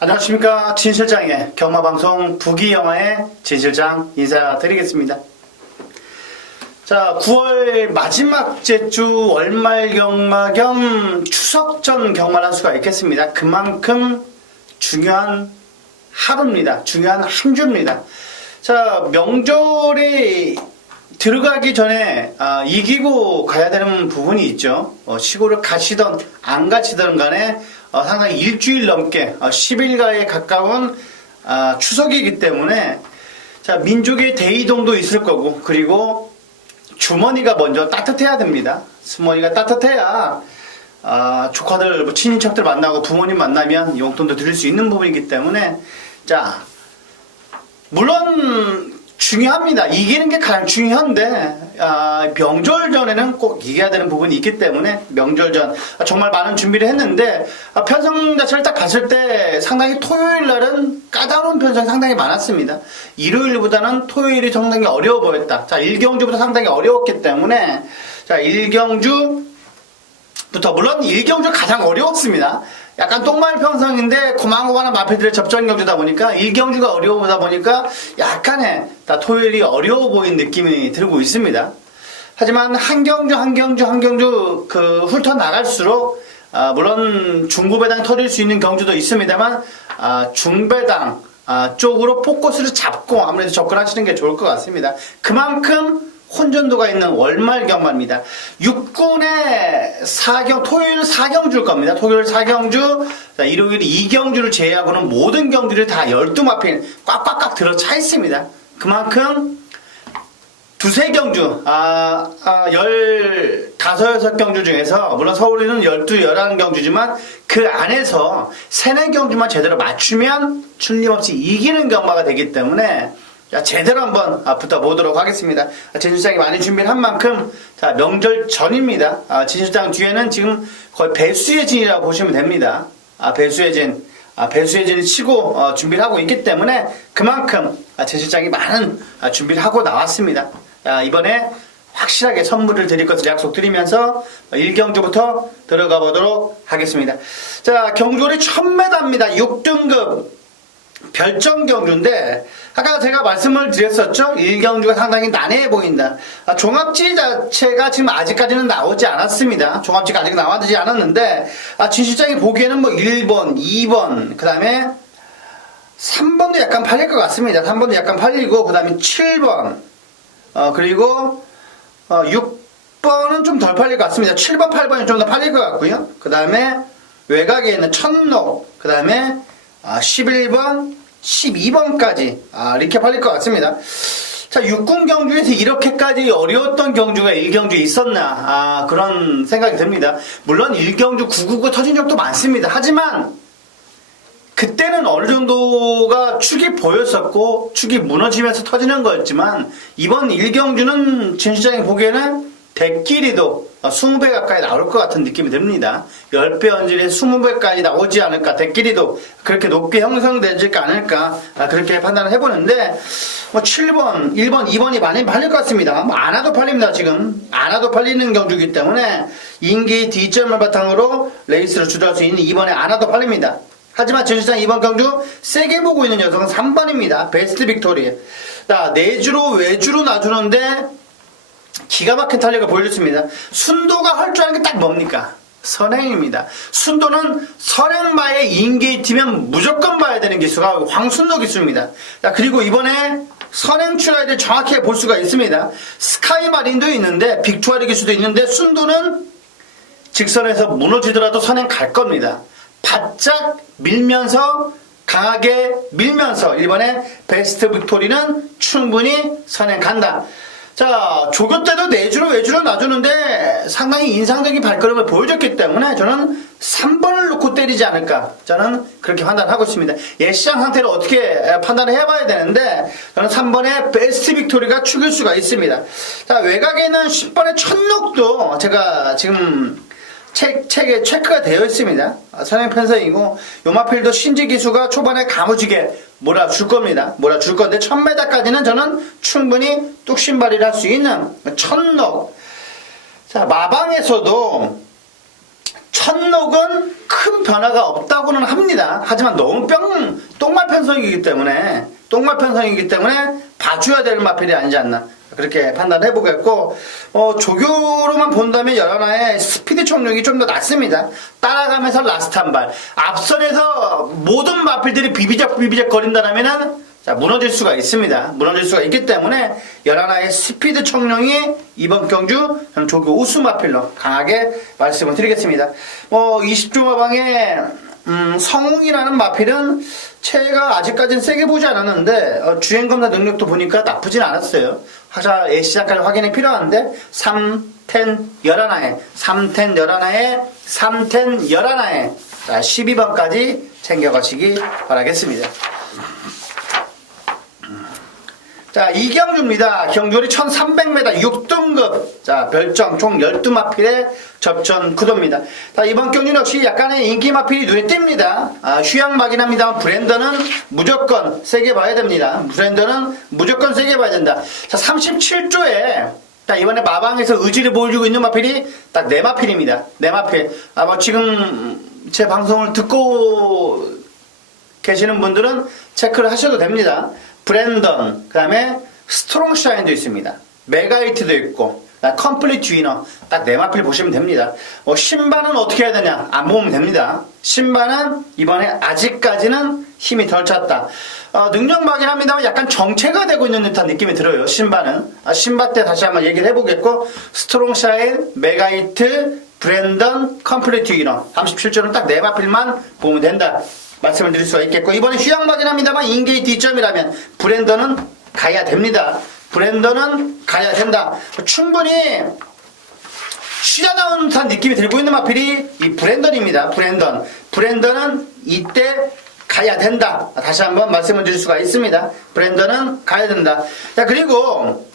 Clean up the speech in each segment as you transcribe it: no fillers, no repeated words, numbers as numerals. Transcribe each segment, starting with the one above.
안녕하십니까. 진실장의 경마방송 부기영화의 진실장 인사드리겠습니다. 자, 9월 마지막 주 월말 경마 겸 추석 전 경마를 할 수가 있겠습니다. 그만큼 중요한 하루입니다. 중요한 한 주입니다. 자, 명절에 들어가기 전에 이기고 가야 되는 부분이 있죠. 시골을 가시던 안 가시던 간에 상당히 일주일 넘게 10일가에 가까운 추석이기 때문에 자, 민족의 대이동도 있을 거고, 그리고 주머니가 먼저 따뜻해야 됩니다. 주머니가 따뜻해야 조카들, 친인척들 만나고 부모님 만나면 용돈도 드릴 수 있는 부분이기 때문에, 자, 물론 중요합니다. 이기는 게 가장 중요한데 명절 전에는 꼭 이겨야 되는 부분이 있기 때문에 명절 전 정말 많은 준비를 했는데 편성 자체를 딱 봤을 때 상당히 토요일 날은 까다로운 편성이 상당히 많았습니다. 일요일보다는 토요일이 상당히 어려워 보였다. 자, 일경주부터 상당히 어려웠기 때문에 자, 일경주부터 물론 일경주 가장 어려웠습니다. 약간 똥말 편성인데 고만고만한 마필들의 접전 경주다 보니까 일경주가 어려우다 보니까 약간의 토요일이 어려워 보이는 느낌이 들고 있습니다. 하지만 한 경주 훑어 나갈수록 물론 중부배당 터질 수 있는 경주도 있습니다만 중배당 쪽으로 포커스를 잡고 아무래도 접근하시는 게 좋을 것 같습니다. 그만큼 혼전도가 있는 월말 경마입니다. 육군의 토요일 4경주일 겁니다. 토요일 4경주, 일요일 2경주를 제외하고는 모든 경주를 다 12마필 꽉꽉꽉 들어차 있습니다. 그만큼 두세 경주, 15, 16경주 중에서, 물론 서울에는 12, 11경주지만 그 안에서 3, 4경주만 제대로 맞추면 틀림없이 이기는 경마가 되기 때문에 자, 제대로 한번 붙어보도록 하겠습니다. 진실장이 많이 준비를 한 만큼 자, 명절 전입니다. 진실장 뒤에는 지금 거의 배수의 진이라고 보시면 됩니다. 배수의 진을 치고 준비를 하고 있기 때문에 그만큼 진실장이 많은 준비를 하고 나왔습니다. 이번에 확실하게 선물을 드릴 것을 약속드리면서 1경주부터 들어가 보도록 하겠습니다. 자, 경주월이 1000m입니다. 6등급 별정 경주인데 아까 제가 말씀을 드렸었죠. 1경주가 상당히 난해해 보인다. 종합지 자체가 지금 아직까지는 나오지 않았습니다. 종합지가 아직 나와지지 않았는데 진실장이 보기에는 뭐 1번, 2번, 그 다음에 3번도 약간 팔릴 것 같습니다. 3번도 약간 팔리고 그 다음에 7번 그리고 6번은 좀 덜 팔릴 것 같습니다. 7번, 8번이 좀 더 팔릴 것 같고요. 그 다음에 외곽에 있는 천록, 그 다음에 11번, 12번까지 이렇게 팔릴 것 같습니다. 자, 육군 경주에서 이렇게까지 어려웠던 경주가 1경주에 있었나 그런 생각이 듭니다. 물론 1경주 999 터진 적도 많습니다. 하지만 그때는 어느 정도가 축이 보였었고 축이 무너지면서 터지는 거였지만 이번 1경주는 진실장이 보기에는 대끼리도 20배 가까이 나올 것 같은 느낌이 듭니다. 10배 언질에 20배까지 나오지 않을까, 대끼리도 그렇게 높게 형성되지 않을까, 그렇게 판단을 해보는데, 7번, 1번, 2번이 많이 팔릴 것 같습니다. 안와도 팔립니다, 지금. 안와도 팔리는 경주이기 때문에, 인기 D점을 바탕으로 레이스를 주도할 수 있는 2번에 안와도 팔립니다. 하지만 진실장 이번 경주 세게 보고 있는 녀석은 3번입니다. 베스트 빅토리. 자, 내주로, 외주로 놔주는데, 기가 막힌 탄력을 보여줬습니다. 순도가 할 줄 아는 게 딱 뭡니까? 선행입니다. 순도는 선행마의 인게이트면 무조건 봐야 되는 기수가 황순도 기수입니다. 자, 그리고 이번에 선행 출하를 정확하게 볼 수가 있습니다. 스카이마린도 있는데 빅투아리 기수도 있는데 순도는 직선에서 무너지더라도 선행 갈 겁니다. 바짝 밀면서 강하게 밀면서 이번에 베스트 빅토리는 충분히 선행 간다. 자, 조교 때도 내주로 외주로 놔주는데 상당히 인상적인 발걸음을 보여줬기 때문에 저는 3번을 놓고 때리지 않을까, 저는 그렇게 판단하고 있습니다. 예시장 상태를 어떻게 판단을 해봐야 되는데 저는 3번의 베스트 빅토리가 축일 수가 있습니다. 자, 외곽에 있는 10번의 천록도 제가 지금 책에 체크가 되어 있습니다. 선행 편성이고 요마필도 신지 기수가 초반에 가무지게 몰아줄 겁니다. 몰아줄 건데 1000m까지는 저는 충분히 뚝심발이를 할 수 있는 천록. 자, 마방에서도 천록은 큰 변화가 없다고는 합니다. 하지만 너무 똥말 편성이기 때문에 봐줘야 될 마필이 아니지 않나 그렇게 판단해 보겠고, 조교로만 본다면 열하나의 스피드 총력이 좀 더 낮습니다. 따라가면서 라스트 한 발, 앞선에서 모든 마필들이 비비적 거린다면은 무너질 수가 있습니다. 무너질 수가 있기 때문에 열하나의 스피드 청룡이 이번 경주 저는 조교 우수 마필로 강하게 말씀을 드리겠습니다. 20조 마방에 성웅이라는 마필은 제가 아직까지는 세게 보지 않았는데 주행검사 능력도 보니까 나쁘진 않았어요. 하자 시작까지 확인이 필요한데 3텐 11에 12번까지 챙겨가시기 바라겠습니다. 자, 이경주입니다. 경주거리 1300m 6등급. 자, 별정 총 12마필의 접전 구도입니다. 자, 이번 경주는 역시 약간의 인기 마필이 눈에 띕니다. 휴양막이긴 합니다만 브랜더는 무조건 세게 봐야 됩니다. 브랜더는 무조건 세게 봐야 된다. 자, 37조에 자, 이번에 마방에서 의지를 보여주고 있는 마필이 딱 4마필입니다. 4마필. 지금 제 방송을 듣고 계시는 분들은 체크를 하셔도 됩니다. 브랜던, 그 다음에 스트롱샤인도 있습니다. 메가이트도 있고, 컴플리트 위너, 딱 4마필 보시면 됩니다. 신반은 어떻게 해야 되냐? 안 보면 됩니다. 신반은 이번에 아직까지는 힘이 덜 찼다. 능력마긴 합니다만 약간 정체가 되고 있는 듯한 느낌이 들어요. 신반은. 신반 때 다시 한번 얘기를 해보겠고, 스트롱샤인, 메가이트, 브랜던, 컴플리트 위너, 37조는 딱 4마필만 보면 된다. 말씀을 드릴 수가 있겠고, 이번에 휴양막이긴 합니다만 인게이트 2점이라면 브랜더는 가야 됩니다. 브랜더는 가야 된다. 충분히 쉬다 나온 듯한 느낌이 들고 있는 마필이 이 브랜던입니다. 브랜던은 이때 가야 된다. 다시 한번 말씀을 드릴 수가 있습니다. 브랜던은 가야 된다. 자, 그리고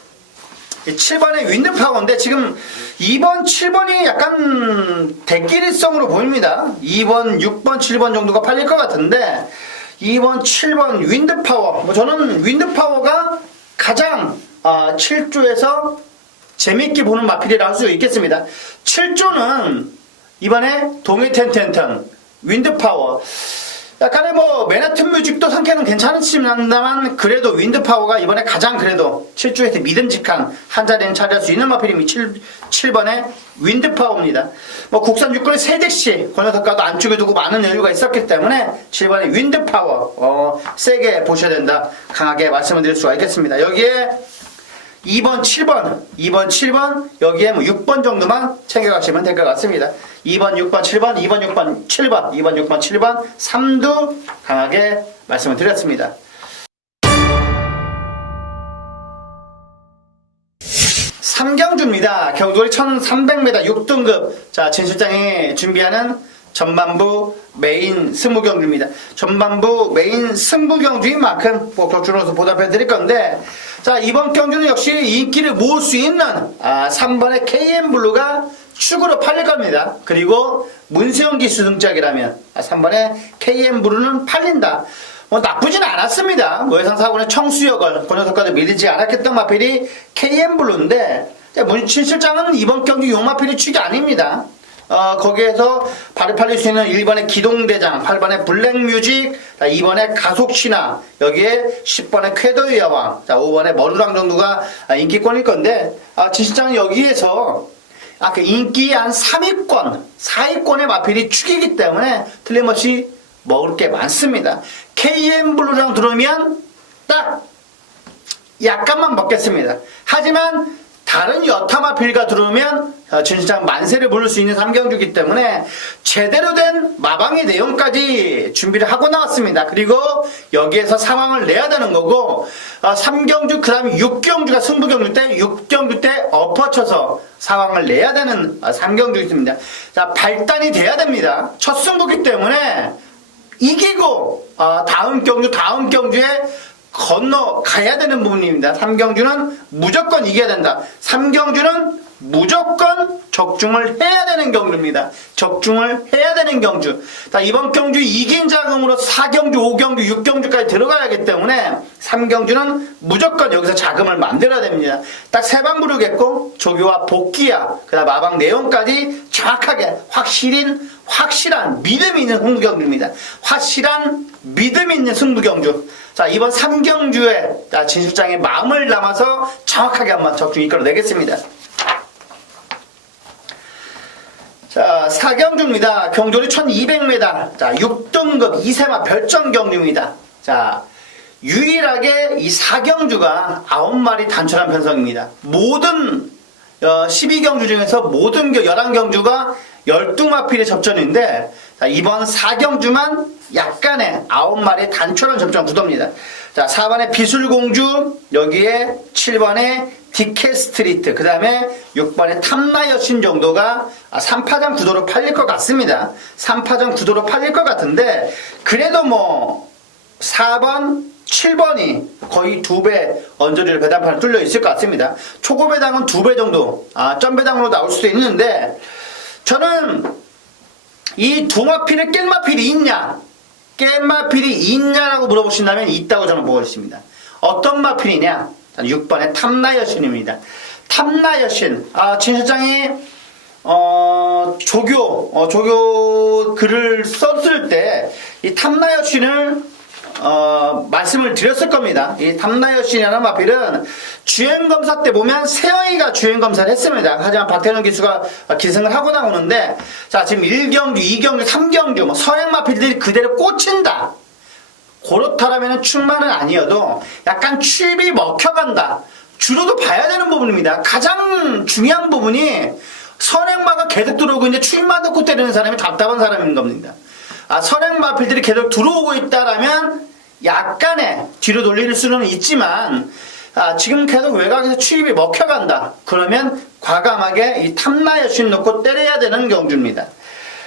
7번의 윈드파워인데 지금 2번, 7번이 약간 대끼리성으로 보입니다. 2번, 6번, 7번 정도가 팔릴 것 같은데 2번, 7번 윈드파워. 저는 윈드파워가 가장 7조에서 재밌게 보는 마필이라 할 수 있겠습니다. 7조는 이번에 동해텐텐턴 윈드파워. 약간의 맨하튼 뮤직도 상쾌는 괜찮지만 그래도 윈드파워가 이번에 가장 그래도 7조에서 믿음직한 한 자리는 차지할 수 있는 마필이 7번의 윈드파워입니다. 국산 육군의 세덱시 그 녀석과도 안쪽에 두고 많은 여유가 있었기 때문에 7번의 윈드파워 세게 보셔야 된다. 강하게 말씀을 드릴 수가 있겠습니다. 여기에 2번, 7번 여기에 6번 정도만 챙겨가시면 될 것 같습니다. 2번, 6번, 7번, 2번, 6번, 7번, 2번, 6번, 7번, 3두 강하게 말씀을 드렸습니다. 삼경주입니다. 경주거리 1300m 6등급. 자, 진 실장이 준비하는 전반부 메인 승부경주입니다. 전반부 메인 승부경주인 만큼 격주로서 보답해 드릴 건데, 자, 이번 경주는 역시 인기를 모을 수 있는 3번의 KM블루가 축으로 팔릴 겁니다. 그리고 문세영 기수 등짝이라면 3번의 KM블루는 팔린다. 나쁘진 않았습니다. 예상사고는 청수역을 그 녀석과도 밀리지 않았겠던 마필이 KM블루인데, 문신 실장은 이번 경주 요 마필이 축이 아닙니다. 거기에서 발을 팔릴 수 있는 1번의 기동대장, 8번의 블랙뮤직, 2번의 가속신화, 여기에 10번의 쾌도의 여왕, 5번의 머루랑 정도가 인기권일 건데, 진 실장은 여기에서 그 인기 한 3위권, 4위권의 마필이 축이기 때문에 틀림없이 먹을 게 많습니다. KM블루랑 들어오면 딱 약간만 먹겠습니다. 하지만 다른 여타 마필과 들어오면 진실장 만세를 부를 수 있는 3경주이기 때문에 제대로 된 마방의 내용까지 준비를 하고 나왔습니다. 그리고 여기에서 상황을 내야 되는 거고, 3경주 그 다음에 6경주가 승부경주 때 6경주 때 엎어쳐서 상황을 내야 되는 3경주 있습니다. 자, 발단이 돼야 됩니다. 첫 승부기 때문에 이기고 다음 경주에 건너가야 되는 부분입니다. 3경주는 무조건 이겨야 된다. 3경주는 무조건 적중을 해야 되는 경주입니다. 적중을 해야 되는 경주. 자, 이번 경주 이긴 자금으로 4경주, 5경주, 6경주까지 들어가야 하기 때문에 3경주는 무조건 여기서 자금을 만들어야 됩니다. 딱 3방 부르겠고, 조교와 복귀야, 그 다음 마방 내용까지 정확하게 확실한 믿음 있는 승부경주입니다. 확실한 믿음 있는 승부경주. 자, 이번 3경주에 진 실장의 마음을 담아서 정확하게 한번 적중 이끌어내겠습니다. 자, 4경주입니다. 경돌이 1200m. 자, 6등급 2세마 별정 경주입니다. 자, 유일하게 이 4경주가 9마리 단촐한 편성입니다. 모든 12경주 중에서 모든 11경주가 12마필의 접전인데, 자, 이번 4경주만 약간의 9마리 단촐한 접전 구도입니다. 자, 4번에 비술공주, 여기에 7번에 디케스트리트, 그 다음에 6번에 탐나여신 정도가 3파전 구도로 팔릴 것 같습니다. 3파전 구도로 팔릴 것 같은데, 그래도 뭐 4번, 7번이 거의 2배 언저리를 배당판을 뚫려 있을 것 같습니다. 초고 배당은 2배 정도, 점 배당으로 나올 수도 있는데, 저는 이 두 마필에 깰마필이 있냐? 깰마필이 있냐라고 물어보신다면 있다고 저는 보고 있습니다. 어떤 마필이냐? 6번의 탐나여신입니다. 탐나여신. 진 실장이 조교 글을 썼을 때 이 탐나여신을 말씀을 드렸을 겁니다. 이 탐나여신이라는 마필은 주행검사 때 보면 세영이가 주행검사를 했습니다. 하지만 박태현 기수가 기승을 하고 나오는데, 자, 지금 1경주, 2경주, 3경주, 뭐 서행 마필들이 그대로 꽂힌다. 그렇다라면 충만은 아니어도 약간 출입이 먹혀간다. 주로도 봐야 되는 부분입니다. 가장 중요한 부분이 선행마가 계속 들어오고 있는데 출입만 넣고 때리는 사람이 답답한 사람인 겁니다. 선행 마필들이 계속 들어오고 있다라면 약간의 뒤로 돌릴 수는 있지만, 지금 계속 외곽에서 출입이 먹혀간다. 그러면 과감하게 이 탐나여신 놓고 때려야 되는 경주입니다.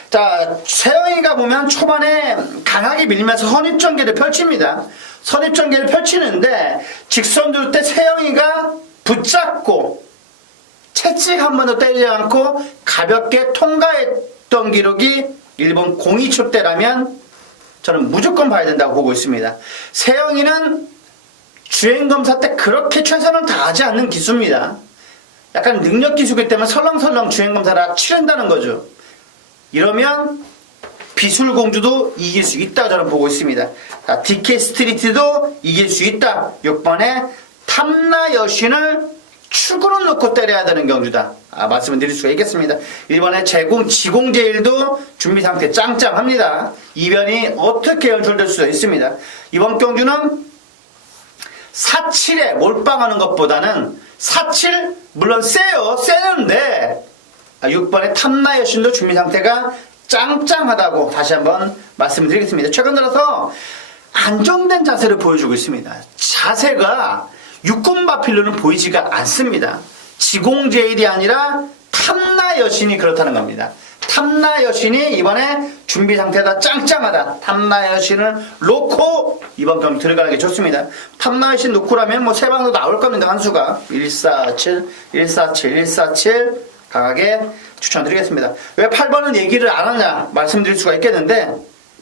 자, 세영이가 보면 초반에 강하게 밀면서 선입전개를 펼칩니다. 선입전개를 펼치는데 직선 둘 때 세영이가 붙잡고 채찍 한 번도 때리지 않고 가볍게 통과했던 기록이 일본 02초 때라면 저는 무조건 봐야 된다고 보고 있습니다. 세영이는 주행검사 때 그렇게 최선을 다하지 않는 기수입니다. 약간 능력 기수이기 때문에 설렁설렁 주행검사를 치른다는 거죠. 이러면 비술공주도 이길 수 있다고 저는 보고 있습니다. 자, 디케 스트리트도 이길 수 있다. 6번에 탐나여신을 축으로 놓고 때려야 되는 경주다. 말씀을 드릴 수가 있겠습니다. 1번에 지공제일도 준비 상태 짱짱합니다. 이변이 어떻게 연출될 수가 있습니다. 이번 경주는 4-7에 몰빵하는 것보다는 4-7 물론 세는데 6번의 탐나여신도 준비 상태가 짱짱하다고 다시 한번 말씀드리겠습니다. 최근 들어서 안정된 자세를 보여주고 있습니다. 자세가 육군마필로는 보이지가 않습니다. 지공제일이 아니라 탐나여신이 그렇다는 겁니다. 탐나여신이 이번에 준비 상태가 짱짱하다. 탐나여신을 놓고 이번 경기 들어가는 게 좋습니다. 탐나여신 놓고라면 뭐 세 방도 나올 겁니다. 한 수가 147, 147, 147 강하게 추천드리겠습니다. 왜 8번은 얘기를 안 하냐 말씀드릴 수가 있겠는데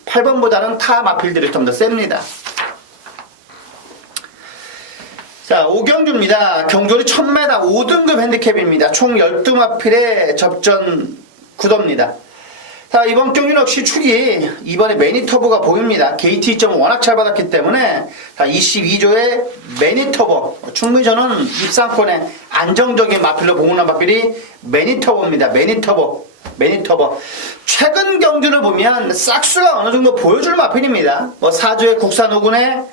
8번보다는 타 마필들이 좀 더 셉니다. 자, 5경주입니다. 경돌이 1000m 5등급 핸디캡입니다. 총 12마필의 접전 구도입니다. 자, 이번 경기는 역시 축이 이번에 매니터보가 보입니다. 게이트 이점을 워낙 잘 받았기 때문에 22조의 매니터보, 충분히 저는 입상권의 안정적인 마필로 보는 마필이 매니터보입니다. 매니터보. 최근 경주를 보면 싹수가 어느 정도 보여줄 마필입니다. 뭐 4조의 국산 5군의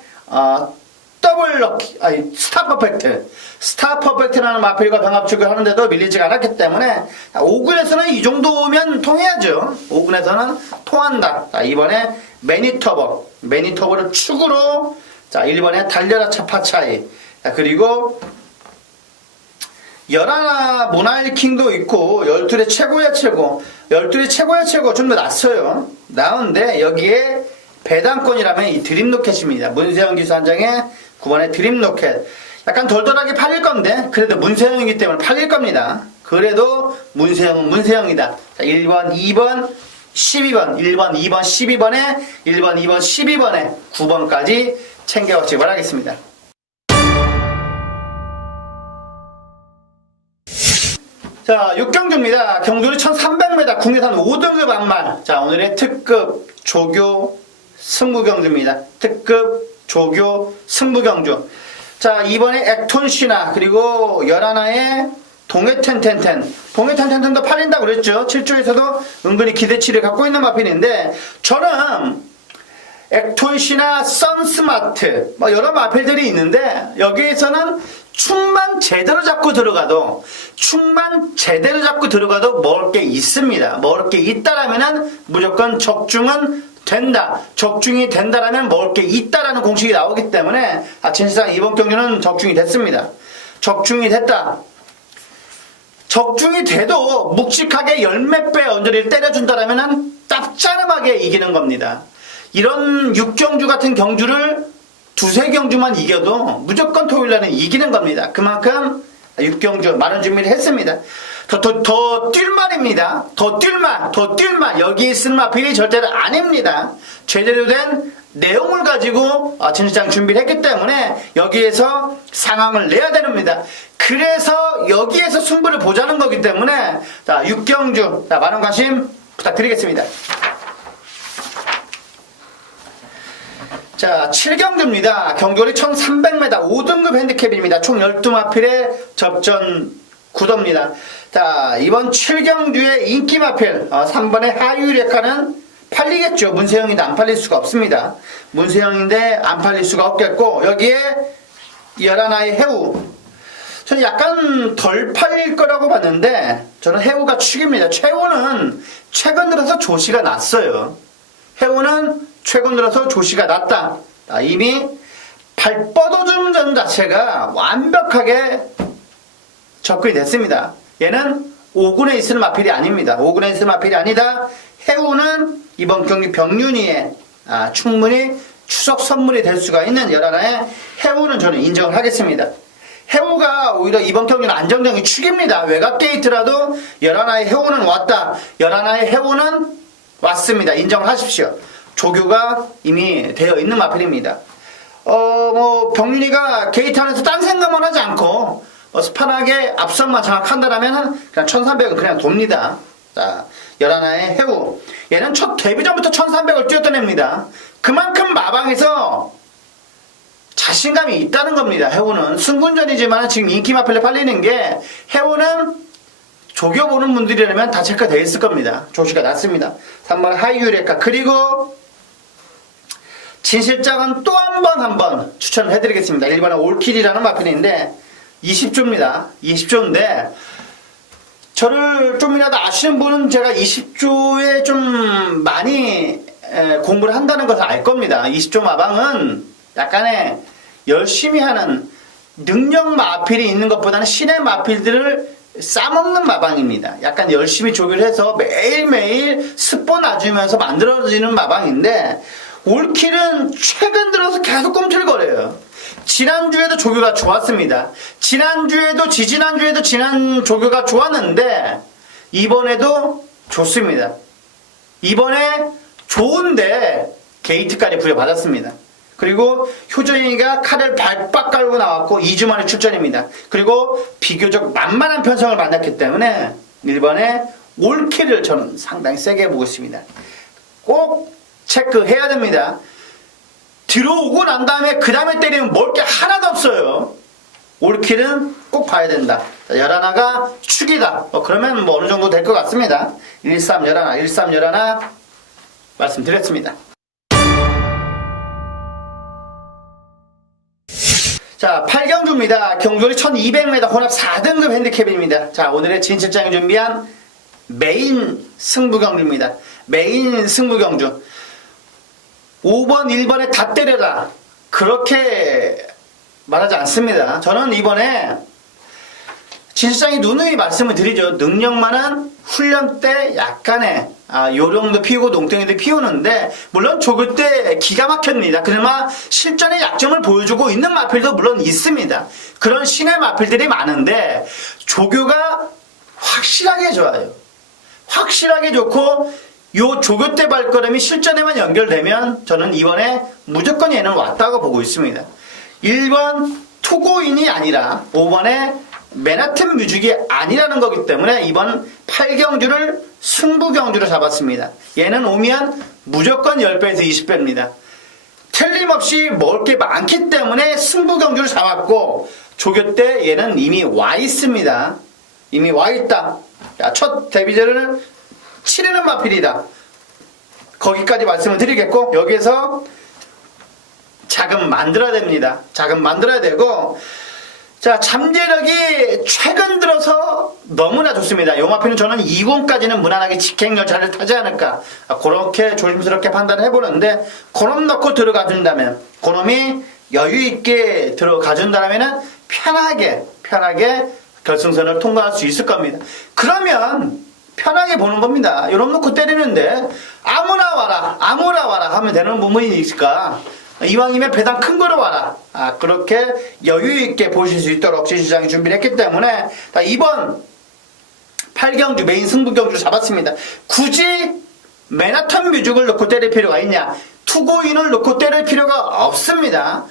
더블 럭키, 스타 퍼펙트라는 마필과 병합축을 하는데도 밀리지가 않았기 때문에 5군에서는 이 정도면 통해야죠. 5군에서는 통한다. 자, 이번에 매니터버를 축으로, 자, 1번에 달려라 차파차이. 자, 그리고 11화 모나일킹도 있고 12의 최고의 최고. 12의 최고의 최고 좀 더 낫어요. 나은데 여기에 배당권이라면 이 드림로켓입니다. 문세영 기수 한 장에 9번의 드림로켓. 약간 덜덜하게 팔릴 건데 그래도 문세영이기 때문에 팔릴 겁니다. 그래도 문세영은 문세영이다. 자, 1번, 2번, 12번, 1번, 2번, 12번에 1번, 2번, 12번에 9번까지 챙겨가시기 바라겠습니다. 자, 자, 6경주입니다. 경주리 1300m 국내산 5등급 안말. 자, 오늘의 특급 조교 승부경주입니다. 특급 조교 승부경주. 자, 이번에 액톤 신화 그리고 열하나의 동해텐텐텐. 동해텐텐텐도 팔린다고 그랬죠. 7조에서도 은근히 기대치를 갖고 있는 마필인데, 저는 액톤 신화, 선스마트 뭐 여러 마필들이 있는데, 여기에서는 축만 제대로 잡고 들어가도 먹을 게 있습니다. 먹을 게 있다라면은 무조건 적중은 된다. 적중이 된다라면 먹을 게 있다라는 공식이 나오기 때문에 진실상 이번 경기는 적중이 됐습니다. 적중이 됐다. 적중이 돼도 묵직하게 열몇 배 언저리를 때려준다라면은 짭짤하게 이기는 겁니다. 이런 6경주 같은 경주를 두세 경주만 이겨도 무조건 토요일날은 이기는 겁니다. 그만큼 6경주 많은 준비를 했습니다. 더 뛸말입니다. 더 뛸말. 여기 있을 마필이 절대로 아닙니다. 제대로 된 내용을 가지고 진실장 준비를 했기 때문에 여기에서 상황을 내야 됩니다. 그래서 여기에서 승부를 보자는 거기 때문에 6경주 많은 관심 부탁드리겠습니다. 자, 7경주입니다. 경주리 1300m 5등급 핸디캡입니다. 총 12마필의 접전 구도입니다. 자, 이번 7경주의 인기 마필 3번의 하유레카는 팔리겠죠. 문세영인데 안 팔릴 수가 없습니다. 문세영인데 안 팔릴 수가 없겠고, 여기에 열하나의 해우. 저는 약간 덜 팔릴 거라고 봤는데, 저는 해우가 축입니다. 해우는 최근 들어서 조시가 났어요. 해우는 최근 들어서 조시가 났다. 이미 발뻗어주는 점 자체가 완벽하게 접근이 됐습니다. 얘는 5군에 있을 마필이 아닙니다. 5군에 있을 마필이 아니다. 해우는 이번 경기 병윤이에 충분히 추석 선물이 될 수가 있는 열하나의 해우는 저는 인정을 하겠습니다. 해우가 오히려 이번 경기는 안정적인 축입니다. 외곽 게이트라도 열하나의 해우는 왔다. 열하나의 해우는 왔습니다. 인정을 하십시오. 조교가 이미 되어 있는 마필입니다. 병윤이가 게이트 안에서 딴 생각만 하지 않고 스판하게 앞선만 장악한다라면 그냥 1300은 그냥 돕니다. 자, 열하나의 해우. 얘는 첫 데뷔전부터 1300을 뛰었던 애입니다. 그만큼 마방에서 자신감이 있다는 겁니다. 해우는 승군전이지만 지금 인기 마필에 팔리는 게, 해우는 조교 보는 분들이라면 다 체크되어 있을 겁니다. 조시가 났습니다. 3번 하이유레카. 그리고 진실장은 또 한 번 추천을 해드리겠습니다. 1번은 올킬이라는 마필인데 20조입니다. 20조인데 저를 좀이라도 아시는 분은 제가 20조에 좀 많이 공부를 한다는 것을 알 겁니다. 20조 마방은 약간의 열심히 하는 능력 마필이 있는 것보다는 신의 마필들을 싸먹는 마방입니다. 약간 열심히 조교를 해서 매일매일 스포 놔주면서 만들어지는 마방인데, 올킬은 최근 들어서 계속 꿈틀거려요. 지난주에도 조교가 좋았습니다. 지난주에도 지지난주에도 지난 조교가 좋았는데 이번에도 좋습니다. 이번에 좋은데 게이트까지 부여받았습니다. 그리고 효정이가 칼을 발빡 깔고 나왔고 2주 만에 출전입니다. 그리고 비교적 만만한 편성을 만났기 때문에 1번에 올킬을 저는 상당히 세게 보고 있습니다. 꼭 체크해야 됩니다. 들어오고 난 다음에 그 다음에 때리면 먹을 게 하나도 없어요. 올킬은 꼭 봐야 된다. 자, 열하나가 축이다. 그러면 어느 정도 될 것 같습니다. 13 열하나, 13 열하나 말씀드렸습니다. 자, 8경주입니다. 경주리 1200m 혼합 4등급 핸디캡입니다. 자, 오늘의 진실장이 준비한 메인 승부경주입니다. 메인 승부경주. 5번, 1번에 다 때려라. 그렇게 말하지 않습니다. 저는 이번에 진실장이 누누이 말씀을 드리죠. 능력만은 훈련 때 약간의 요령도 피우고 농땡이도 피우는데, 물론 조교 때 기가 막힙니다. 그나마 실전의 약점을 보여주고 있는 마필도 물론 있습니다. 그런 신의 마필들이 많은데 조교가 확실하게 좋아요. 확실하게 좋고 요 조교 때 발걸음이 실전에만 연결되면 저는 이번에 무조건 얘는 왔다고 보고 있습니다. 1번 투고인이 아니라 5번에 맨하튼 뮤직이 아니라는 거기 때문에 이번 8경주를 승부경주로 잡았습니다. 얘는 오면 무조건 10배에서 20배입니다. 틀림없이 먹을 게 많기 때문에 승부경주를 잡았고, 조교 때 얘는 이미 와 있습니다. 이미 와 있다. 첫 데뷔전을 치르는 마필이다. 거기까지 말씀을 드리겠고, 여기에서 자금 만들어야 됩니다. 자금 만들어야 되고, 자, 잠재력이 최근 들어서 너무나 좋습니다. 요 마필은 저는 2공까지는 무난하게 직행열차를 타지 않을까, 그렇게 조심스럽게 판단을 해보는데, 그놈 넣고 들어가준다면, 그놈이 여유있게 들어가준다면 편하게 결승선을 통과할 수 있을 겁니다. 그러면 편하게 보는 겁니다. 요놈 놓고 때리는데 아무나 와라 하면 되는 부분이 있을까? 이왕이면 배당 큰 거로 와라. 그렇게 여유있게 보실 수 있도록 진시장이 준비를 했기 때문에 이번 8경주 메인 승부경주를 잡았습니다. 굳이 맨하탄 뮤직을 놓고 때릴 필요가 있냐? 투고인을 놓고 때릴 필요가 없습니다.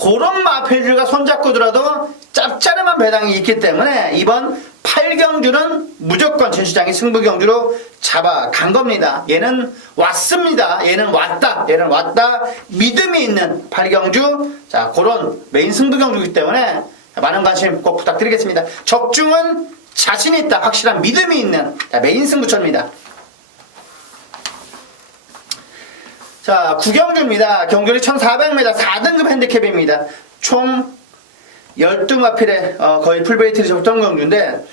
그런 마필들과 손잡고 들어도 짭짤한 배당이 있기 때문에 이번 8경주는 무조건 진시장이 승부경주로 잡아간 겁니다. 얘는 왔습니다. 얘는 왔다. 믿음이 있는 8경주. 자, 그런 메인 승부경주이기 때문에 많은 관심 꼭 부탁드리겠습니다. 적중은 자신 있다. 확실한 믿음이 있는 메인 승부처입니다. 자, 9경주입니다. 경주리 1400m 4등급 핸디캡입니다. 총 12마필에 거의 풀베이트를 접던 경주인데,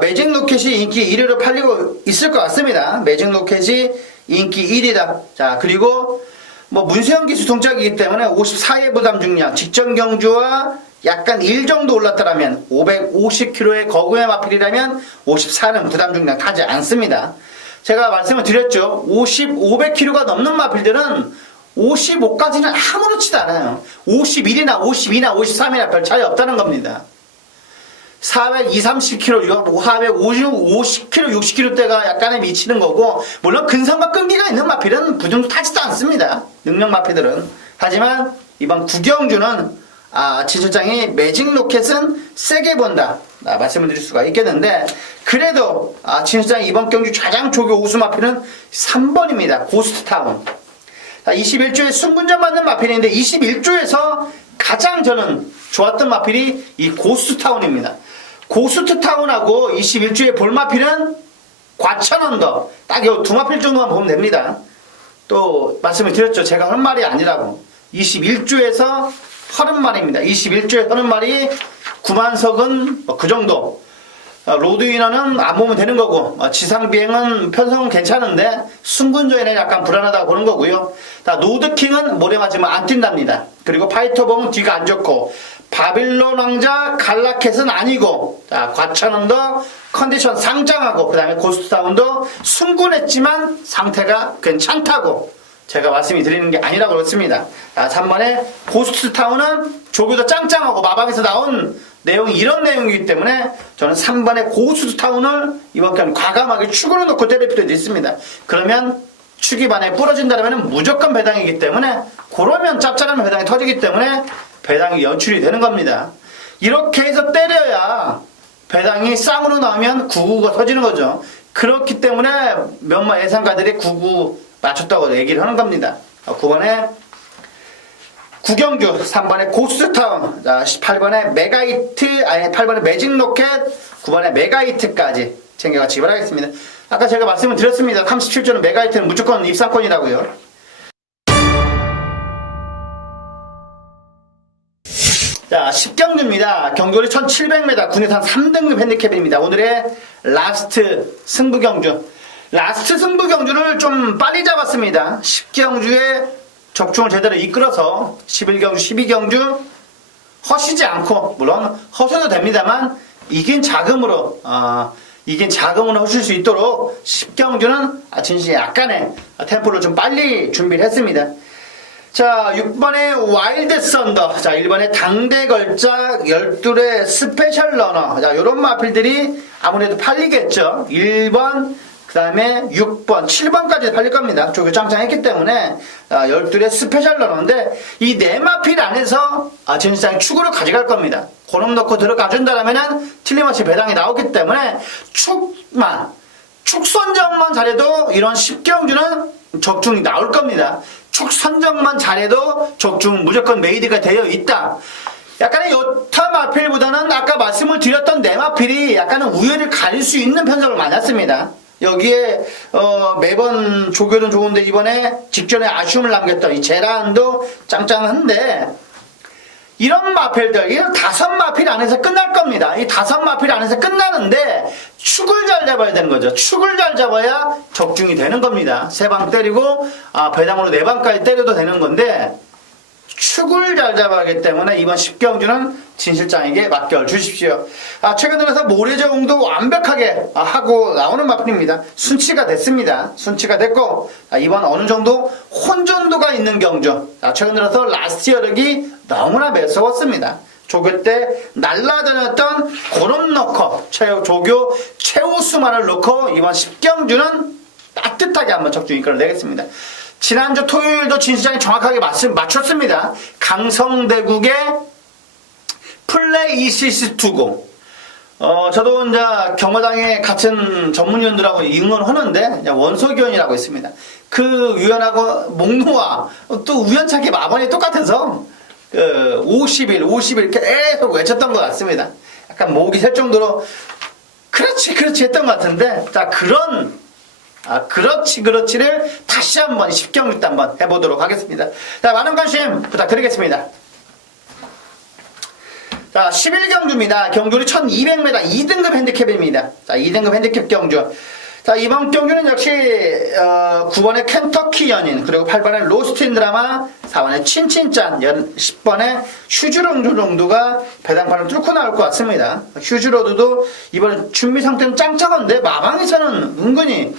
매직 로켓이 인기 1위로 팔리고 있을 것 같습니다. 매직 로켓이 인기 1위다. 자, 그리고 문세영 기수 동작이기 때문에 54회 부담 중량, 직전 경주와 약간 1 정도 올랐다라면 550kg의 거구의 마필이라면 54는 부담 중량 타지 않습니다. 제가 말씀을 드렸죠. 500kg가 넘는 마필들은 55까지는 아무렇지도 않아요. 51이나 52나 53이나 별 차이 없다는 겁니다. 420, 30kg, 450, 50kg, 60kg대가 약간의 미치는 거고, 물론 근성과 끈기가 있는 마필은 부정도 타지도 않습니다. 능력 마필들은. 하지만 이번 9경주는 진실장이 매직 로켓은 세게 본다, 말씀을 드릴 수가 있겠는데, 그래도 진실장이 이번 경주 가장 조교 우수 마필은 3번입니다. 고스트타운. 21조에 승분전 받는 마필인데 21조에서 가장 저는 좋았던 마필이 이 고스트타운입니다. 고스트타운하고 21조의 볼마필은 과천언더, 딱 이 두 마필 정도만 보면 됩니다. 또 말씀을 드렸죠. 제가 하는 말이 아니라고. 21조에서 허는 말입니다. 21조에 허는 말이 9만석은 그 정도. 로드 인원은 안 보면 되는 거고, 지상 비행은 편성은 괜찮은데 승군조에는 약간 불안하다고 보는 거고요. 노드킹은 모래 맞으면 안 뛴답니다. 그리고 파이터봉은 뒤가 안 좋고, 바빌론 왕자 갈라켓은 아니고, 과천언더 컨디션 상장하고, 그 다음에 고스트타운도 승군했지만 상태가 괜찮다고 제가 말씀이 드리는 게 아니라고 그렇습니다. 3번에 고스트타운은 조교도 짱짱하고 마방에서 나온 내용이 이런 내용이기 때문에 저는 3번의 고스트타운을 이번 경기 과감하게 축으로 놓고 때릴 필요도 있습니다. 그러면 축이 반에 부러진다면 무조건 배당이기 때문에, 그러면 짭짤한 배당이 터지기 때문에 배당이 연출이 되는 겁니다. 이렇게 해서 때려야 배당이 쌍으로 나오면 99가 터지는 거죠. 그렇기 때문에 몇몇 예상가들이 99 맞췄다고 얘기를 하는 겁니다. 9번에 9경주, 3번에 고스트타운, 8번에 메가히트, 8번에 매직 로켓, 9번에 메가히트까지 챙겨가시기 바라겠습니다. 아까 제가 말씀을 드렸습니다. 37조는 메가히트는 무조건 입상권이라고요. 자, 10경주입니다. 경주리 1700m, 군의산 3등급 핸디캡입니다. 오늘의 라스트 승부경주. 라스트 승부경주를 좀 빨리 잡았습니다. 10경주에 적중을 제대로 이끌어서 11경주, 12경주 허시지 않고, 물론 허셔도 됩니다만 이긴 자금으로 하실 수 있도록 10경주는 진짜 약간의 템포를 좀 빨리 준비를 했습니다. 자, 6번에 와일드 썬더, 자, 1번에 당대 걸작, 12의 스페셜 러너. 자, 요런 마필들이 아무래도 팔리겠죠. 1번, 그 다음에 6번, 7번까지 팔릴 겁니다. 조교 짱짱했기 때문에 12의 스페셜 러너인데 이 네 마필 안에서 진실장이 축으로 가져갈 겁니다. 고놈 넣고 들어가준다라면은 틀림없이 배당이 나오기 때문에 축 선정만 잘해도 이런 10경주는 적중이 나올 겁니다. 축 선정만 잘해도 적중 무조건 메이드가 되어 있다. 약간의 요타 마필보다는 아까 말씀을 드렸던 네 마필이 약간은 우열을 가릴 수 있는 편성을 많았습니다. 여기에 매번 조교는 좋은데 이번에 직전에 아쉬움을 남겼던 이 제라안도 짱짱한데 이런 마필들, 이런 5마필 안에서 끝날 겁니다. 이 5마필 안에서 끝나는데 축을 잘 잡아야 되는 거죠. 축을 잘 잡아야 적중이 되는 겁니다. 3방 때리고 배당으로 4방까지 때려도 되는 건데 축을 잘 잡아야 하기 때문에 이번 10경주는 진 실장에게 맡겨 주십시오. 최근 들어서 모래적응도 완벽하게 하고 나오는 마필입니다. 순치가 됐습니다. 순치가 됐고 이번 어느 정도 혼전도가 있는 경주. 최근 들어서 라스트 여력이 너무나 매서웠습니다. 조교 때 날라다녔던 고놈 넣고 조교 최우수만을 넣고 이번 10경주는 따뜻하게 한번 적중 이끌어내겠습니다. 지난주 토요일도 진시장이 정확하게 맞췄습니다. 강성대국의 플레이 이시스 투고. 저도 이제 경마장에 같은 전문위원들하고 응원하는데 원소기원이라고 있습니다. 그 위원하고 목노와 또 우연찮게 마번이 똑같아서 50일 계속 외쳤던 것 같습니다. 약간 목이 셀 정도로 그렇지 했던 것 같은데 자 그렇지를 다시 한번 10경주 때 한번 해보도록 하겠습니다. 자, 많은 관심 부탁드리겠습니다. 자, 11경주입니다. 경주는 1200m 2등급 핸디캡입니다. 자, 2등급 핸디캡 경주. 자, 이번 경주는 역시 9번의 켄터키 연인, 그리고 8번의 로스트인 드라마, 4번의 친친짠, 10번의 휴즈로드 정도가 배당판을 뚫고 나올 것 같습니다. 휴즈로드도 이번 준비 상태는 짱짱한데 마방에서는 은근히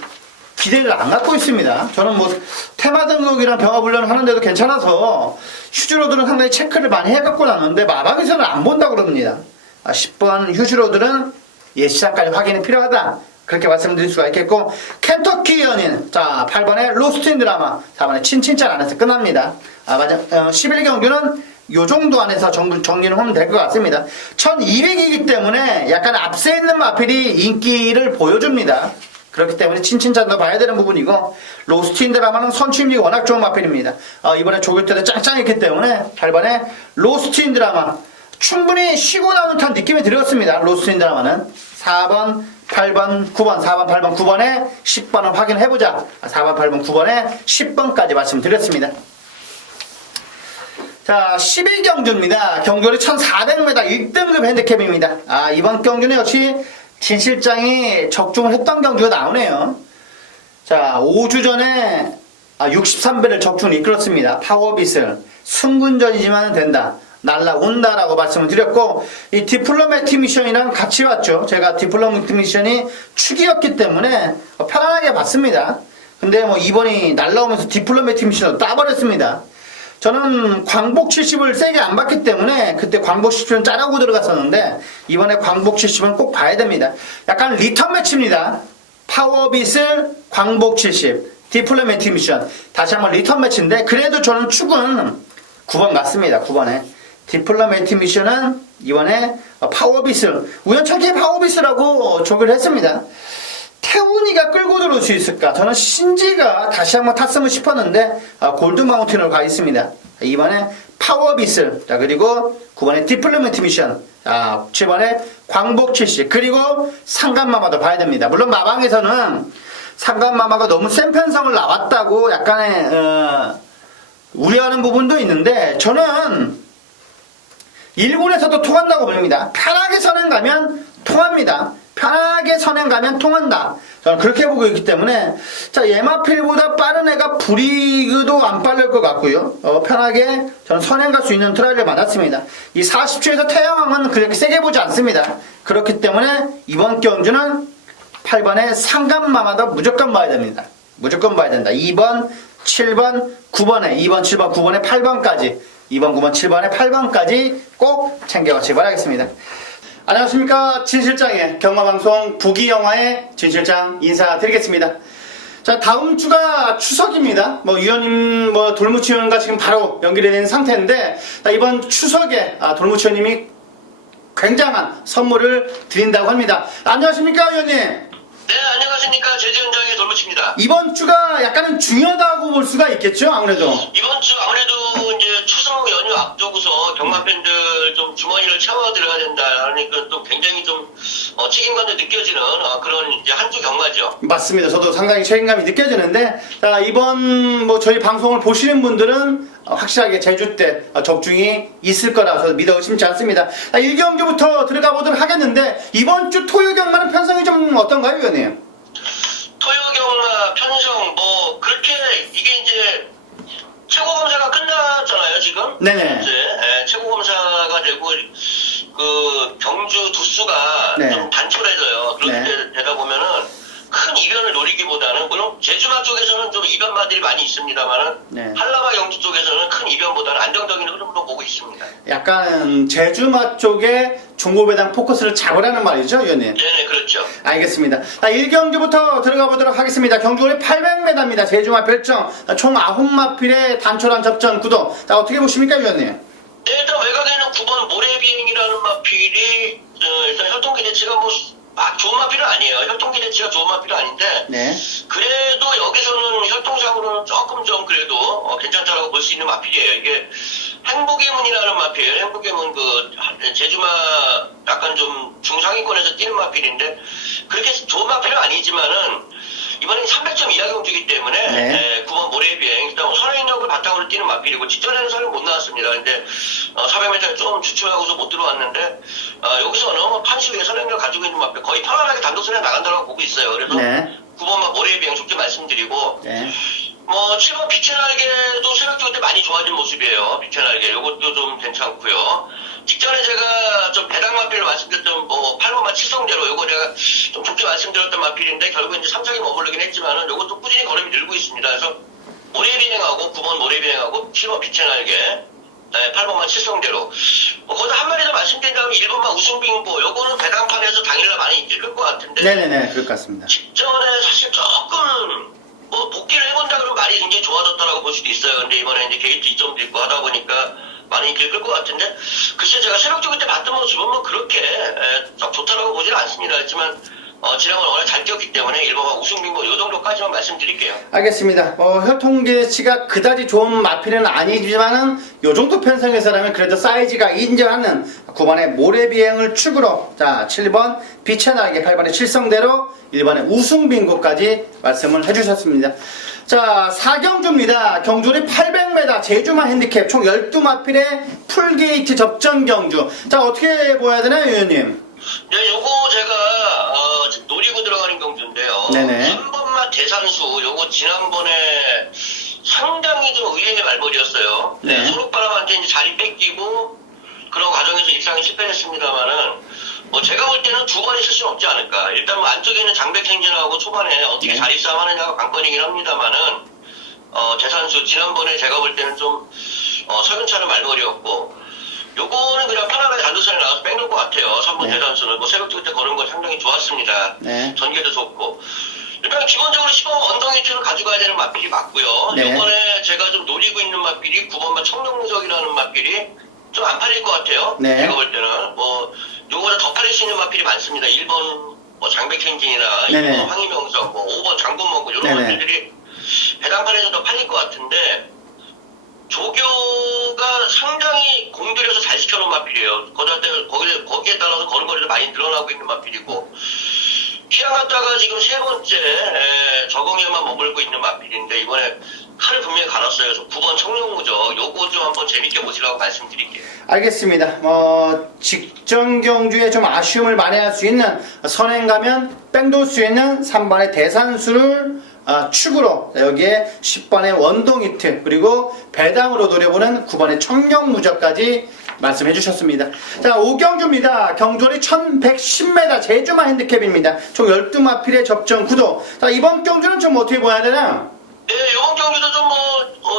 기대를 안 갖고 있습니다. 저는 테마 등록이랑 병합훈련을 하는데도 괜찮아서 휴즈로드는 상당히 체크를 많이 해갖고 나는데 마방에서는 안 본다고 그럽니다. 10번 휴즈로드는 예시장까지 확인이 필요하다. 그렇게 말씀드릴 수가 있겠고 켄터키 연인, 자 8번의 로스트인 드라마, 4번의 친친짠 안에서 끝납니다. 11경주는 요 정도 안에서 정리를 하면 될 것 같습니다. 1200이기 때문에 약간 앞서 있는 마필이 인기를 보여줍니다. 그렇기 때문에 친친짠도 봐야 되는 부분이고 로스트인 드라마는 선취임이 워낙 좋은 마필입니다. 이번에 조교 때도 짱짱했기 때문에 8번의 로스트인 드라마 충분히 쉬고 나온 듯한 느낌이 들었습니다. 로스트인 드라마는 4번, 8번, 9번, 4번, 8번, 9번에 10번을 확인해보자. 4번, 8번, 9번에 10번까지 말씀드렸습니다. 자, 11경주입니다. 경주는 1400m 1등급 핸디캡입니다. 이번 경주는 역시 진 실장이 적중을 했던 경주가 나오네요. 자, 5주 전에 63배를 적중을 이끌었습니다. 파워빗을 승군전이지만 된다. 날라온다라고 말씀을 드렸고 이 디플로매틱 미션이랑 같이 왔죠. 제가 디플로매틱 미션이 축이었기 때문에 편안하게 봤습니다. 근데 이번이 날라오면서 디플로매틱 미션을 따버렸습니다. 저는 광복 70을 세게 안 봤기 때문에 그때 광복 70은 짜라고 들어갔었는데 이번에 광복 70은 꼭 봐야 됩니다. 약간 리턴 매치입니다. 파워빗을 광복 70 디플로매틱 미션 다시 한번 리턴 매치인데 그래도 저는 축은 9번 맞습니다. 9번에 디플로매틱 미션은 이번에 파워빗을 우연찮게 파워빗이라고 조교를 했습니다. 태훈이가 끌고 들어올 수 있을까? 저는 신지가 다시 한번 탔으면 싶었는데 골드마운틴으로 가 있습니다. 이번에 파워빗을, 자 그리고 9번에 디플로매틱 미션, 7번에 광복 70 그리고 상간마마도 봐야 됩니다. 물론 마방에서는 상간마마가 너무 센 편성을 나왔다고 약간의 우려하는 부분도 있는데 저는 1군에서도 통한다고 봅니다. 편하게 선행 가면 통합니다. 편하게 선행 가면 통한다. 저는 그렇게 보고 있기 때문에 자 예마필보다 빠른 애가 브리그도 안 빠를 것 같고요. 편하게 저는 선행 갈 수 있는 트라이를 만났습니다. 이 40초에서 태양왕은 그렇게 세게 보지 않습니다. 그렇기 때문에 이번 경주는 8번에 상간마마도 무조건 봐야 됩니다. 무조건 봐야 된다. 2번, 7번, 9번에 2번, 7번, 9번에 8번까지 2번, 9번, 7번에 8번까지 꼭 챙겨가시기 바라겠습니다. 안녕하십니까. 진실장의 경마방송 부기영화의 진실장 인사드리겠습니다. 자, 다음 주가 추석입니다. 위원님, 돌무치원과 지금 바로 연결이 된 상태인데, 이번 추석에, 돌무치원님이 굉장한 선물을 드린다고 합니다. 안녕하십니까, 의원님? 네, 안녕하십니까. 제주현장의 돌무치입니다. 이번 주가 약간은 중요하다고 볼 수가 있겠죠, 아무래도. 이번 주 아무래도 이제 추석 연휴 앞두고서 경마팬들 좀 주머니를 채워드려야 된다. 그러니까 또 굉장히 좀 책임감도 느껴지는 그런 이제 한 주 경마죠. 맞습니다. 저도 상당히 책임감이 느껴지는데, 자, 이번 뭐 저희 방송을 보시는 분들은 확실하게 제주 때 적중이 있을 거라서 믿어 의심치 않습니다. 자, 1경주부터 들어가 보도록 하겠는데, 이번 주 토요 경마는 편성이 좀 어떤가요, 위원님? 토요 경마 편성 뭐 그렇게 이게 이제 최고 검사가 끝났잖아요, 지금. 네네. 이제 최고 검사가 되고 그 경주 두수가 네. 좀 단촐해져요. 그렇게 네. 되다 보면은 큰 이변을 노리기보다는 물론 제주마 쪽에서는 좀 이변마들이 많이 있습니다만은 네. 한라마 경주 쪽에서는 큰 이변보다는 안정적인 흐름으로 보고 있습니다. 약간 제주마 쪽에 중고배당 포커스를 잡으라는 말이죠, 위원님? 네네, 그렇죠. 알겠습니다. 자, 1경주부터 들어가 보도록 하겠습니다. 경주거리 800m입니다. 제주마 별정 총 9마필의 단촐한 접전 구도. 자, 어떻게 보십니까, 위원님? 네, 일단 외곽에는 9번 모래비행이라는 마필이 일단 혈통기대치가 뭐 좋은 마필은 아니에요. 혈통기대치가 좋은 마필은 아닌데 네. 그래도 여기서는 혈통상으로는 조금 좀 그래도 괜찮다라고 볼 수 있는 마필이에요. 이게 행복의 문이라는 마필, 행복의 문 그 제주마 약간 좀 중상위권에서 뛰는 마필인데 그렇게 좋은 마필은 아니지만은 이번엔 300점 이하 경주이기 때문에 네. 9번 모래비행 일단 선행력을 바탕으로 뛰는 마필이고 직전에는 선을 못 나왔습니다. 근데 400m 좀 주춤하고서 못 들어왔는데 여기서는 판시 위에 선행력 가지고 있는 마필 거의 편안하게 단독선에 나간다고 보고 있어요. 그래서 네. 9번만 모래비행 좋게 말씀드리고 네. 뭐 7번 빛의 날개도 새벽 때 많이 좋아진 모습이에요. 빛의 날개 요것도 좀 괜찮고요. 직전에 제가 좀 배당 마필로 말씀드렸던 뭐 8번만 칠성대로 요거 제가 좀 좋게 말씀드렸던 마필인데 결국 이제 3장에 머무르긴 했지만은 요것도 꾸준히 걸음이 늘고 있습니다. 그래서 모래비행하고 9번 모래비행하고 7번 빛의 날개 네, 8번만 칠성대로 거기다 한 마리 더 말씀드린다면 1번만 우승빙보 요거는 배당판에서 당일날 많이 이끌 것 같은데 네네네, 그럴 것 같습니다. 직전에 사실 조금 복귀를 해본다 그러면 말이 굉장히 좋아졌다라고 볼 수도 있어요. 근데 이번에 이제 게이트 2점도 있고 하다 보니까 많이 이끌 것 같은데 글쎄 제가 새벽 그때 봤던 모습은 뭐 그렇게 썩 좋다라고 보지는 않습니다. 하지만 지난번 워낙 잘 뛰었기 때문에 1번과 우승빙보 요 정도까지만 말씀드릴게요. 알겠습니다. 혈통기대치가 그다지 좋은 마필은 아니지만은 요 정도 편성에서라면 그래도 사이즈가 인정하는 9번의 모래비행을 축으로 자 7번 빛의 날개 8번의 칠성대로 1번의 우승빙고까지 말씀을 해주셨습니다. 자 4경주입니다. 경주리 800m 제주마 핸디캡 총 12마필의 풀게이트 접전 경주. 자 어떻게 보아야 되나요, 의원님? 네, 요거 제가 지금 노리고 들어가는 경주인데요. 네네. 3번마 대산수 요거 지난번에 상당히 좀 의외의 말벌이었어요. 네. 소록바람한테 이제 자리 뺏기고 그런 과정에서 입상이 실패했습니다만은 제가 볼 때는 두 번 있을 수는 없지 않을까. 일단 뭐 안쪽에 있는 장백행진하고 초반에 어떻게 네. 자리 싸움 하느냐가 관건이긴 합니다만은 대산수 지난번에 제가 볼 때는 좀 석연찮은 말벌이었고 요거는 그냥 편안하게 단도선에 나와서 뺏는 것 같아요. 3번 네. 대산수는 뭐 새벽 그때 거는 거 상당히 좋았습니다. 네. 전개도 좋고 일단 기본적으로 10번 언덕이트를 가져가야 되는 마필이 맞고요. 네. 요번에 제가 좀 노리고 있는 마필이 9번만 청룡무적이라는 마필이 좀 안 팔릴 것 같아요. 네. 제가 볼 때는 요거보다 더 팔릴 수 있는 마필이 많습니다. 1번 장백행진이나 네네. 2번 황희명석, 5번 장군먹고 이런 네네. 마필들이 배당판에서 더 팔릴 것 같은데 조교가 상당히 공들여서 잘 시켜놓은 마필이에요. 거기에 따라서 걸음걸이도 많이 늘어나고 있는 마필이고 피안 갔다가 지금 세 번째 적응에만 머물고 있는 마필인데 이번에 칼을 분명히 갈았어요. 그래서 9번 청룡무적 요거 좀 한번 재밌게 보시라고 말씀드릴게요. 알겠습니다. 직전 경주에 좀 아쉬움을 만회할 수 있는 선행 가면 뺑돌 수 있는 3번의 대산수를 축으로 여기에 10번의 원동이트 그리고 배당으로 노려보는 9번의 청룡무적까지 말씀해 주셨습니다. 자 5경주입니다. 경주리 1110m 제주마 핸디캡입니다. 총 12마필의 접전 구도. 자 이번 경주는 좀 어떻게 보아야 되나요? 네, 이번 경기도 좀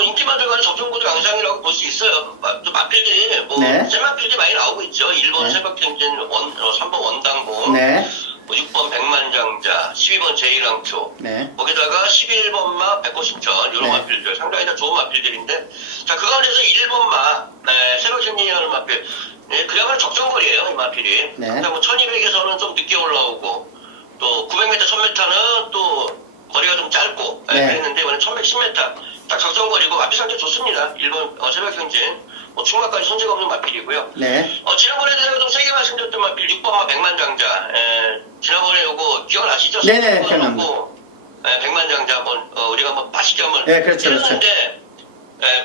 인기만들 간의 접전구도 양상이라고 볼 수 있어요. 좀 마필들이 네. 셀마필들이 많이 나오고 있죠. 1번 네. 새벽행진, 3번 원당봉, 네. 6번 백만장자, 12번 제1항초, 네. 거기다가 11번마 백호신천 이런 네. 마필들 상당히 다 좋은 마필들인데 자 그 가운데서 1번마 새벽행진이라는 마필 예, 그야말로 적정거리예요, 이 마필이. 네. 그러니까 뭐 1200에서는 좀 늦게 올라오고, 또 900m, 1000m는 또 거리가 좀 짧고, 네. 그랬는데, 이번엔 1110m. 딱 적정거리고, 마필 상태 좋습니다. 일본 새벽 경진. 뭐 중간까지 손재가 없는 마필이고요. 네. 지난번에도 제가 좀 세게 말씀드렸던 마필 6번마 백만장자. 지난번에 요거 기억나시죠? 네네, 기억납니다. 백만장자 한번, 우리가 한번 맛있게 한번. 네, 그렇죠, 했는데,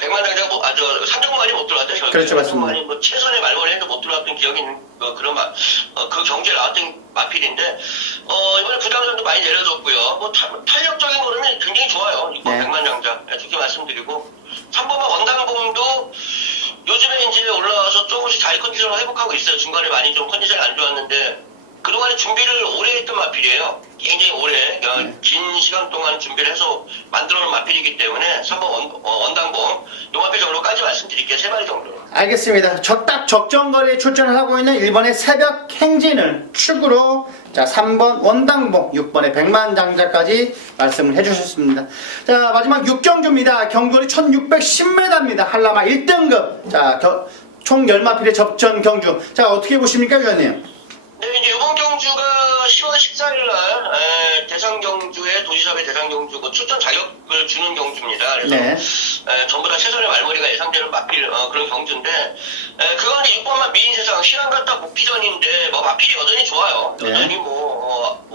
백만장자가 뭐, 산정만이 못 들어왔죠. 그렇죠, 맞습니다. 산정만이 뭐 최선의 말벌이 해도 못 들어왔던 기억이 있는, 그런 그 경기에 나왔던 마필인데, 이번에 부담점도 많이 내려졌고요. 뭐, 탄력적인 거는 굉장히 좋아요. 6번 네. 백만장자. 좋게 말씀드리고, 3번마 원당봉도 요즘에 이제 올라와서 조금씩 자기 컨디션을 회복하고 있어요. 중간에 많이 좀 컨디션이 안 좋았는데, 그동안에 준비를 오래 했던 마필이에요. 굉장히 오래, 긴 시간 동안 준비를 해서 만들어 놓은 마필이기 때문에 3번 원당봉, 요 마필 정도까지 말씀드릴게요. 3마리 정도. 알겠습니다. 딱 적정거리에 출전을 하고 있는 1번의 새벽 행진을 축으로 자 3번 원당봉, 6번의 백만장자까지 말씀을 해주셨습니다. 자 마지막 6경주입니다. 경거리 1610m입니다. 한라마 1등급. 자 총 10마필의 접전 경주. 자 어떻게 보십니까 위원님? 네, 이제 이번 경주가 10월 14일날 대상 경주에 도지사회 대상 경주 그 출전 자격을 주는 경주입니다. 그래서 네. 전부 다 최선의 말머리가 예상되는 마필 그런 경주인데 그건 이제 6번만 미인세상 실황갔다 목피전인데 뭐 마필이 여전히 좋아요. 여전히 뭐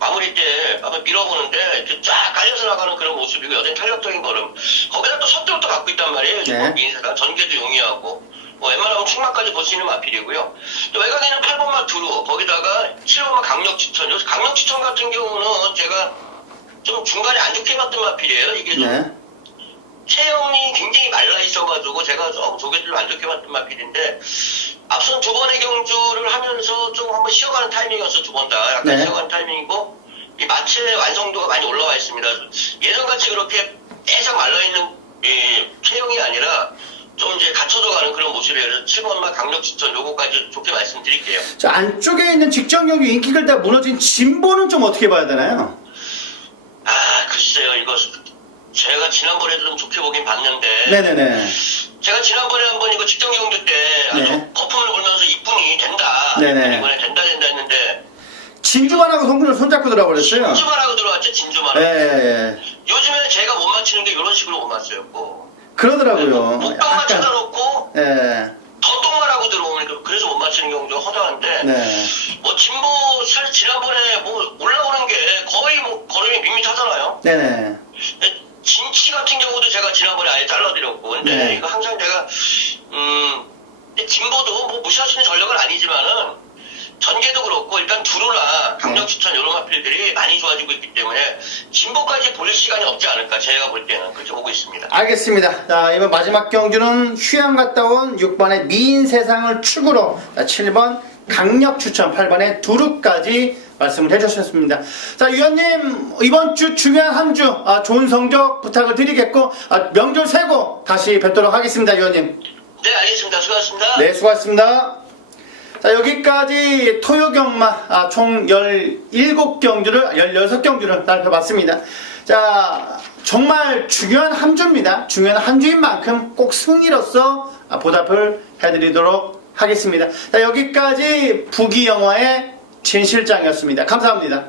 마무리 때 한번 밀어보는데 이렇게 쫙 깔려서 나가는 그런 모습이고 여전히 탄력적인 걸음. 거기다 또 속도를 또 갖고 있단 말이에요. 네. 미인세상 전개도 용이하고. 웬만하면 충마까지 볼 수 있는 마필이고요. 또 외곽에는 8번마 두루, 거기다가 7번마 강력지천. 요새 강력지천 같은 경우는 제가 좀 중간에 안 좋게 봤던 마필이에요. 이게 좀 네. 체형이 굉장히 말라 있어가지고 제가 조금 조개들로 안 좋게 봤던 마필인데 앞선 두 번의 경주를 하면서 좀 한번 쉬어가는 타이밍이었어, 두 번 다. 약간 네. 쉬어가는 타이밍이고 이 마체 완성도가 많이 올라와 있습니다. 예전같이 그렇게 빼짝 말라있는 체형이 아니라 좀 이제 갖춰져 가는 그런 모습이에요. 7번마 강력지천 요거까지 좋게 말씀드릴게요. 자 안쪽에 있는 직전 경주 인기를 다 무너진 진보는 좀 어떻게 봐야 되나요? 글쎄요. 이거 제가 지난번에도 좀 좋게 보긴 봤는데 네네네. 제가 지난번에 한번 이거 직전 경주 때 아주 네. 거품을 불면서 이쁜이 된다. 네네. 이번에 된다 했는데 진주만하고 성분을 손잡고 들어버렸어요. 진주만하고 들어왔죠. 진주만. 예. 요즘에 제가 못 맞히는 게 이런 식으로 못 맞춰였고 그러더라고요. 목동만 쳐다놓고 예. 더 똥말하고 들어오니까 그래서 못 맞히는 경우가 허다한데 네. 뭐 진보 사실 지난번에 뭐 올라오는 게 거의 뭐 걸음이 밋밋하잖아요. 네네. 진치 같은 경우도 제가 지난번에 아예 잘라드렸고 근데 네. 이거 항상 제가 진보도 뭐 무시할 수 있는 전력은 아니지만은 전개도 그렇고 일단 두루나 강력추천 이런 마필들이 많이 좋아지고 있기 때문에 진보까지 볼 시간이 없지 않을까 제가 볼 때는 그렇게 보고 있습니다. 알겠습니다. 자, 이번 마지막 경주는 휴양 갔다 온 6번의 미인 세상을 축으로 7번 강력 추천 8번의 두루까지 말씀을 해주셨습니다. 자, 위원님 이번 주 중요한 한 주 좋은 성적 부탁을 드리겠고 명절 세고 다시 뵙도록 하겠습니다. 위원님. 네, 알겠습니다. 수고하셨습니다. 네, 수고하셨습니다. 자, 여기까지 토요경마 총 17경주를 16경주를 살펴봤습니다. 자, 정말 중요한 한 주입니다. 중요한 한 주인 만큼 꼭 승리로서 보답을 해드리도록 하겠습니다. 자, 여기까지 부기영화의 진 실장이었습니다. 감사합니다.